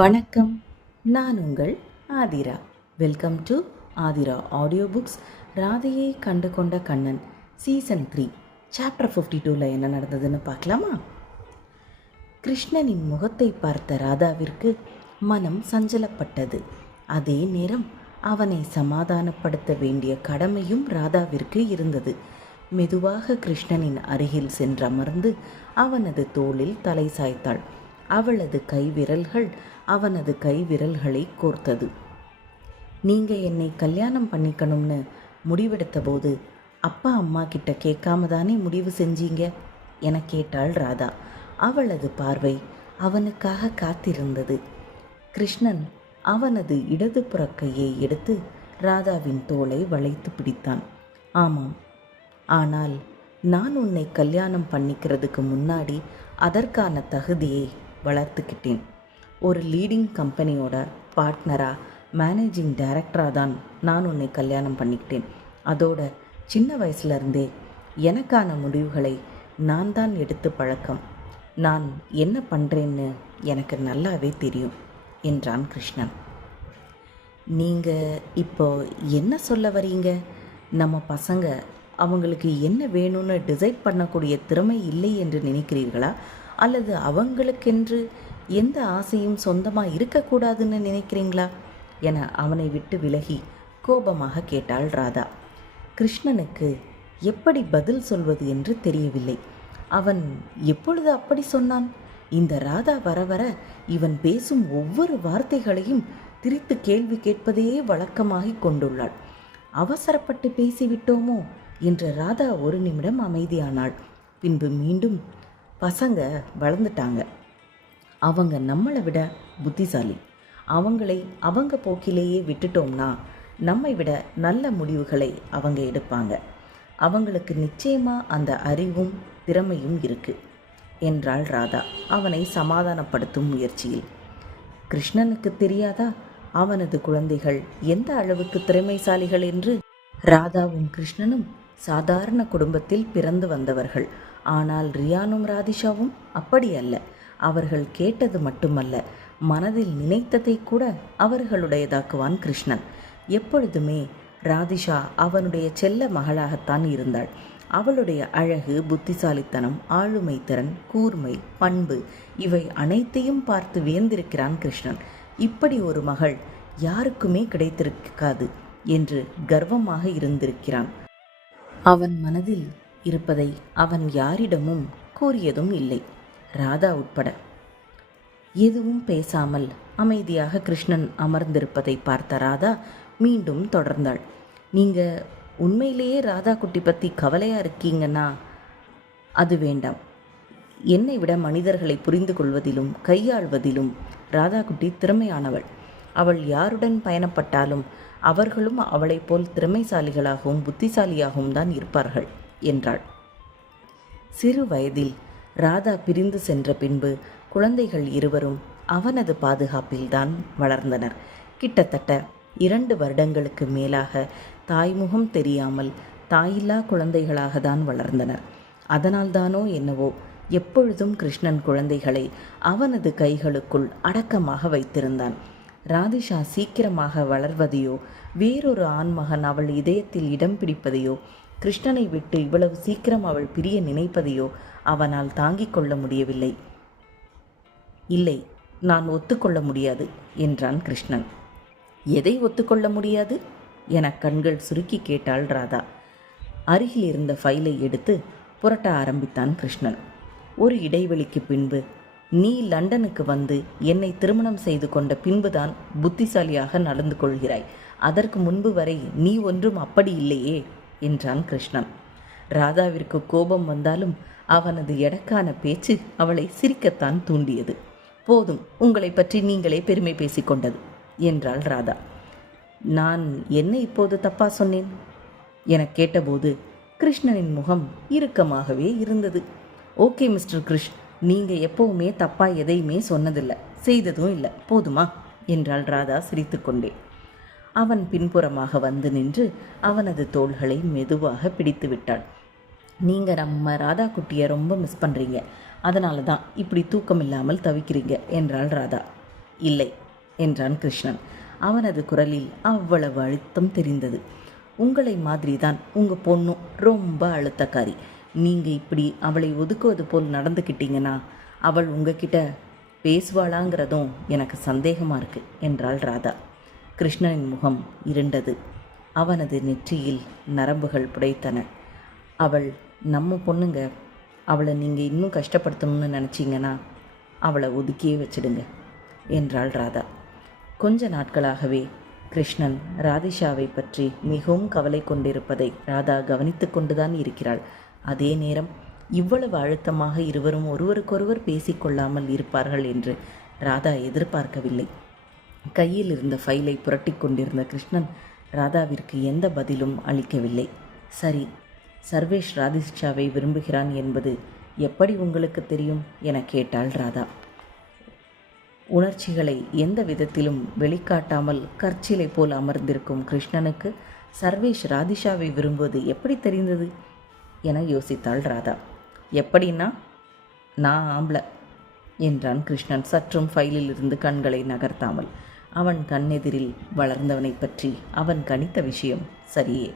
வணக்கம். நான் உங்கள் Aadhira. Welcome to Aadhira audio books. ராதையை கண்டு கொண்ட கண்ணன் சீசன் 3 சாப்டர் 52 என்ன நடந்ததுன்னு பார்க்கலாமா? கிருஷ்ணனின் முகத்தை பார்த்த ராதாவிற்கு மனம் சஞ்சலப்பட்டது. அதே நேரம் அவனை சமாதானப்படுத்த வேண்டிய கடமையும் ராதாவிற்கு இருந்தது. மெதுவாக கிருஷ்ணனின் அருகில் சென்றமர்ந்து அவனது தோளில் தலை சாய்த்தாள். அவளது கைவிரல்கள் அவனது கைவிரல்களை கோர்த்தது. நீங்க என்னை கல்யாணம் பண்ணிக்கணும்னு முடிவெடுத்த போது அப்பா அம்மா கிட்ட கேட்காம தானே முடிவு செஞ்சீங்க என கேட்டாள் ராதா. அவளது பார்வை அவனுக்காக காத்திருந்தது. கிருஷ்ணன் அவனது இடது புறக்கையை எடுத்து ராதாவின் தோளை வளைத்து பிடித்தான். ஆமாம், ஆனால் நான் உன்னை கல்யாணம் பண்ணிக்கிறதுக்கு முன்னாடி அதற்கான தகுதியை வளர்த்துக்கிட்டேன். ஒரு லீடிங் கம்பெனியோட பார்ட்னராக மேனேஜிங் டைரக்டராக தான் நான் உன்னை கல்யாணம் பண்ணிக்கிட்டேன். அதோட சின்ன வயசுலேருந்தே எனக்கான முடிவுகளை நான் தான் எடுத்து பழக்கம். நான் என்ன பண்ணுறேன்னு எனக்கு நல்லாவே தெரியும் என்றான் கிருஷ்ணன். நீங்கள் இப்போ என்ன சொல்ல வரீங்க? நம்ம பசங்க அவங்களுக்கு என்ன வேணும்னு டிசைட் பண்ணக்கூடிய திறமை இல்லை என்று நினைக்கிறீர்களா, அல்லது அவங்களுக்கென்று எந்த ஆசையும் சொந்தமாக இருக்கக்கூடாதுன்னு நினைக்கிறீங்களா என அவனை விட்டு விலகி கோபமாக கேட்டாள் ராதா. கிருஷ்ணனுக்கு எப்படி பதில் சொல்வது என்று தெரியவில்லை. அவன் எப்பொழுது அப்படி சொன்னான்? இந்த ராதா வர வர இவன் பேசும் ஒவ்வொரு வார்த்தைகளையும் திரித்து கேள்வி கேட்பதையே வழக்கமாகி கொண்டுள்ளாள். அவசரப்பட்டு பேசிவிட்டோமோ என்று ராதா ஒரு நிமிடம் அமைதியானாள். பின்பு மீண்டும், பசங்க வளர்ந்துட்டாங்க, அவங்க நம்மளை விட புத்திசாலி, அவங்களை அவங்க போக்கிலேயே விட்டுட்டோம்னா நம்மை விட நல்ல முடிவுகளை அவங்க எடுப்பாங்க. அவங்களுக்கு நிச்சயமாக அந்த அறிவும் திறமையும் இருக்குது என்றாள் ராதா அவனை சமாதானப்படுத்தும் முயற்சியில். கிருஷ்ணனுக்கு தெரியாதா அவனது குழந்தைகள் எந்த அளவுக்கு திறமைசாலிகள் என்று? ராதாவும் கிருஷ்ணனும் சாதாரண குடும்பத்தில் பிறந்து வந்தவர்கள். ஆனால் ரியானும் ராதிஷாவும் அப்படி அல்ல. அவர்கள் கேட்டது மட்டுமல்ல, மனதில் நினைத்ததை கூட அவர்களுடையதாக்குவான் கிருஷ்ணன். எப்பொழுதுமே ராதிஷா அவனுடைய செல்ல மகளாகத்தான் இருந்தாள். அவளுடைய அழகு, புத்திசாலித்தனம், ஆளுமை திறன், கூர்மை, பண்பு இவை அனைத்தையும் பார்த்து வியந்திருக்கிறான் கிருஷ்ணன். இப்படி ஒரு மகள் யாருக்குமே கிடைத்திருக்காது என்று கர்வமாக இருந்திருக்கிறான். அவன் மனதில் இருப்பதை அவன் யாரிடமும் கூறியதும் இல்லை, ராதா உட்பட. எதுவும் பேசாமல் அமைதியாக கிருஷ்ணன் அமர்ந்திருப்பதை பார்த்த ராதா மீண்டும் தொடர்ந்தாள். நீங்கள் உண்மையிலேயே ராதா குட்டி பற்றி கவலையாக இருக்கீங்கன்னா அது வேண்டாம். என்னை விட மனிதர்களை புரிந்து கொள்வதிலும் கையாள்வதிலும் ராதா குட்டி திறமையானவள். அவள் யாருடன் பயணப்பட்டாலும் அவர்களும் அவளைப் போல் திறமைசாலிகளாகவும் புத்திசாலியாகவும் தான் இருப்பார்கள் என்றாள். சிறு வயதில் ராதா பிரிந்து சென்ற பின்பு குழந்தைகள் இருவரும் அவனது பாதுகாப்பில்தான் வளர்ந்தனர். கிட்டத்தட்ட 2 வருடங்களுக்கு மேலாக தாய்முகம் தெரியாமல் தாயில்லா குழந்தைகளாக தான் வளர்ந்தனர். அதனால்தானோ என்னவோ எப்பொழுதும் கிருஷ்ணன் குழந்தைகளை அவனது கைகளுக்குள் அடக்கமாக வைத்திருந்தான். ராதிஷா சீக்கிரமாக வளர்வதையோ, வேறொரு ஆண்மகன் அவள் இதயத்தில் இடம் பிடிப்பதையோ, கிருஷ்ணனை விட்டு இவ்வளவு சீக்கிரம் அவள் பிரிய நினைப்பதையோ அவனால் தாங்கிக் கொள்ள முடியவில்லை. இல்லை, நான் ஒத்துக்கொள்ள முடியாது என்றான் கிருஷ்ணன். எதை ஒத்துக்கொள்ள முடியாது என கண்கள் சுருக்கி கேட்டாள் ராதா. அருகில் இருந்த ஃபைலை எடுத்து புரட்ட ஆரம்பித்தான் கிருஷ்ணன். ஒரு இடைவெளிக்கு பின்பு, நீ லண்டனுக்கு வந்து என்னை திருமணம் செய்து கொண்ட பின்புதான் புத்திசாலியாக நடந்து கொள்கிறாய். அதற்கு முன்பு வரை நீ ஒன்றும் அப்படி இல்லையே என்றான் கிருஷ்ணன். ராதாவிற்கு கோபம் வந்தாலும் அவனது எடக்கான பேச்சு அவளை சிரிக்கத்தான் தூண்டியது. போதும், உங்களை பற்றி நீங்களே பெருமை பேசிக்கொண்டது என்றாள் ராதா. நான் என்ன இப்போது தப்பா சொன்னேன் என கேட்டபோது கிருஷ்ணனின் முகம் இறுக்கமாகவே இருந்தது. ஓகே மிஸ்டர் கிருஷ், நீங்கள் எப்போவுமே தப்பா எதையுமே சொன்னதில்லை, செய்ததும் இல்லை, போதுமா என்றாள் ராதா சிரித்துக்கொண்டே. அவன் பின்புறமாக வந்து நின்று அவனது தோள்களை மெதுவாக பிடித்து விட்டாள். நீங்கள் நம்ம ராதா குட்டியை ரொம்ப மிஸ் பண்ணுறீங்க, அதனால தான் இப்படி தூக்கம் இல்லாமல் தவிக்கிறீங்க என்றாள் ராதா. இல்லை என்றான் கிருஷ்ணன். அவனது குரலில் அவ்வளவு அழுத்தம் தெரிந்தது. உங்களை மாதிரி தான் உங்கள் பொண்ணும் ரொம்ப அழுத்தக்காரி. நீங்கள் இப்படி அவளை ஒதுக்குவது போல் நடந்துக்கிட்டீங்கன்னா அவள் உங்ககிட்ட பேசுவாளாங்கிறதும் எனக்கு சந்தேகமாக இருக்கு என்றாள் ராதா. கிருஷ்ணனின் முகம் இருண்டது. அவனது நெற்றியில் நரம்புகள் புடைத்தன. அவள் நம்ம பொண்ணுங்க. அவளை நீங்கள் இன்னும் கஷ்டப்படுத்தணும்னு நினச்சிங்கன்னா அவளை ஒதுக்கியே வச்சிடுங்க என்றாள் ராதா. கொஞ்ச நாட்களாகவே கிருஷ்ணன் ராதிஷாவை பற்றி மிகவும் கவலை கொண்டிருப்பதை ராதா கவனித்து கொண்டுதான் இருக்கிறாள். அதே நேரம் இவ்வளவு அழுத்தமாக இருவரும் ஒருவருக்கொருவர் பேசிக்கொள்ளாமல் இருப்பார்கள் என்று ராதா எதிர்பார்க்கவில்லை. கையில் இருந்த ஃபைலை புரட்டி கொண்டிருந்த கிருஷ்ணன் ராதாவிற்கு எந்த பதிலும் அளிக்கவில்லை. சரி, சர்வேஷ் ராதிஷாவை விரும்புகிறான் என்பது எப்படி உங்களுக்கு தெரியும் என கேட்டாள் ராதா. உணர்ச்சிகளை எந்த விதத்திலும் வெளிக்காட்டாமல் கற்சிலை போல் அமர்ந்திருக்கும் கிருஷ்ணனுக்கு சர்வேஷ் ராதிஷாவை விரும்புவது எப்படி தெரிந்தது என யோசித்தாள் ராதா. எப்படின்னா, நான் ஆம்பளை என்றான் கிருஷ்ணன் சற்றும் ஃபைலில் இருந்து கண்களை நகர்த்தாமல். அவன் கண்ணெதிரில் வளர்ந்தவனை பற்றி அவன் கணித்த விஷயம் சரியே.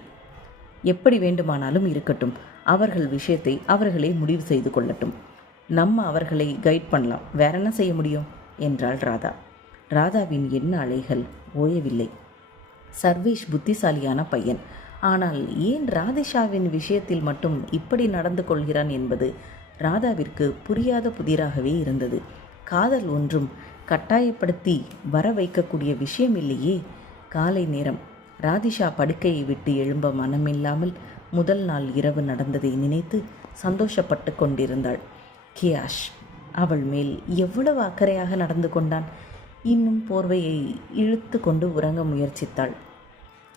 எப்படி வேண்டுமானாலும் இருக்கட்டும், அவர்கள் விஷயத்தை அவர்களே முடிவு செய்து கொள்ளட்டும். நம்ம அவர்களை கைட் பண்ணலாம், வேற என்ன செய்ய முடியும் என்றாள் ராதா. ராதாவின் எண்ண அலைகள் ஓயவில்லை. சர்வேஷ் புத்திசாலியான பையன். ஆனால் ஏன் ராதிஷாவின் விஷயத்தில் மட்டும் இப்படி நடந்து கொள்கிறான் என்பது ராதாவிற்கு புரியாத புதிராகவே இருந்தது. காதல் ஒன்றும் கட்டாயப்படுத்தி வர வைக்கக்கூடிய விஷயம் இல்லையே. காலை நேரம் ராதிஷா படுக்கையை விட்டு எழும்ப மனமில்லாமல் முதல் நாள் இரவு நடந்ததை நினைத்து சந்தோஷப்பட்டு கொண்டிருந்தாள். கியாஷ் அவள் மேல் எவ்வளவு அக்கறையாக நடந்து கொண்டான். இன்னும் போர்வையை இழுத்து கொண்டு உறங்க முயற்சித்தாள்.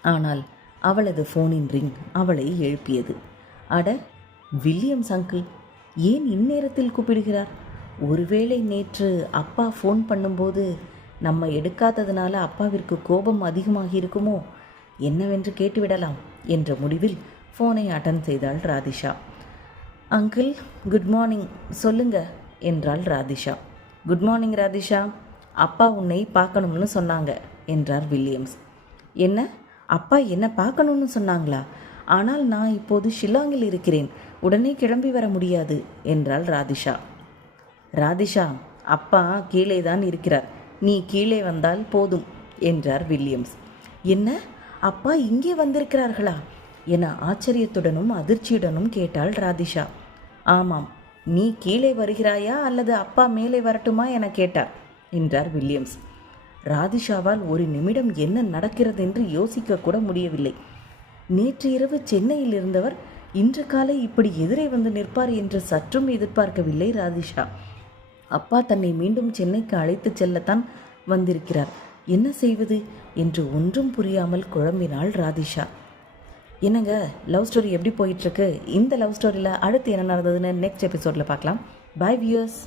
ஆனால் அவளது ஃபோனின் ரிங் அவளை எழுப்பியது. அட, வில்லியம்ஸ் அங்கிள் ஏன் இந்நேரத்தில் கூப்பிடுகிறார்? ஒருவேளை நேற்று அப்பா ஃபோன் பண்ணும்போது நம்ம எடுக்காததுனால அப்பாவிற்கு கோபம் அதிகமாகி இருக்குமோ? என்னவென்று கேட்டுவிடலாம் என்ற முடிவில் ஃபோனை அட்டன் செய்தாள் ராதிஷா. அங்கிள், குட் மார்னிங், சொல்லுங்க என்றாள் ராதிஷா. குட் மார்னிங் ராதிஷா, அப்பா உன்னை பார்க்கணும்னு சொன்னாங்க என்றார் வில்லியம்ஸ். என்ன, அப்பா என்ன பார்க்கணும்னு சொன்னாங்களா? ஆனால் நான் இப்போது ஷில்லாங்கில் இருக்கிறேன், உடனே கிளம்பி வர முடியாது என்றாள் ராதிஷா. ராதிஷா, அப்பா கீழே தான் இருக்கிறார், நீ கீழே வந்தால் போதும் என்றார் வில்லியம்ஸ். என்ன, அப்பா இங்கே வந்திருக்கிறார்களா என ஆச்சரியத்துடனும் அதிர்ச்சியுடனும் கேட்டாள் ராதிஷா. ஆமாம், நீ கீழே வருகிறாயா அல்லது அப்பா மேலே வரட்டுமா என கேட்டார் என்றார் வில்லியம்ஸ். ராதிஷாவால் ஒரு நிமிடம் என்ன நடக்கிறது என்று யோசிக்க கூட முடியவில்லை. நேற்று இரவு சென்னையில் இருந்தவர் இன்று காலை இப்படி எதிரே வந்து நிற்பார் என்று சற்றும் எதிர்பார்க்கவில்லை ராதிஷா. அப்பா தன்னை மீண்டும் சென்னைக்கு அழைத்து செல்லத்தான் வந்திருக்கிறார், என்ன செய்வது என்று ஒன்றும் புரியாமல் குழம்பினாள் ராதிஷா. என்னங்க, லவ் ஸ்டோரி எப்படி போயிட்டுருக்கு? இந்த லவ் ஸ்டோரியில் அடுத்து என்ன நடந்ததுன்னு நெக்ஸ்ட் எபிசோடில் பார்க்கலாம். Bye viewers.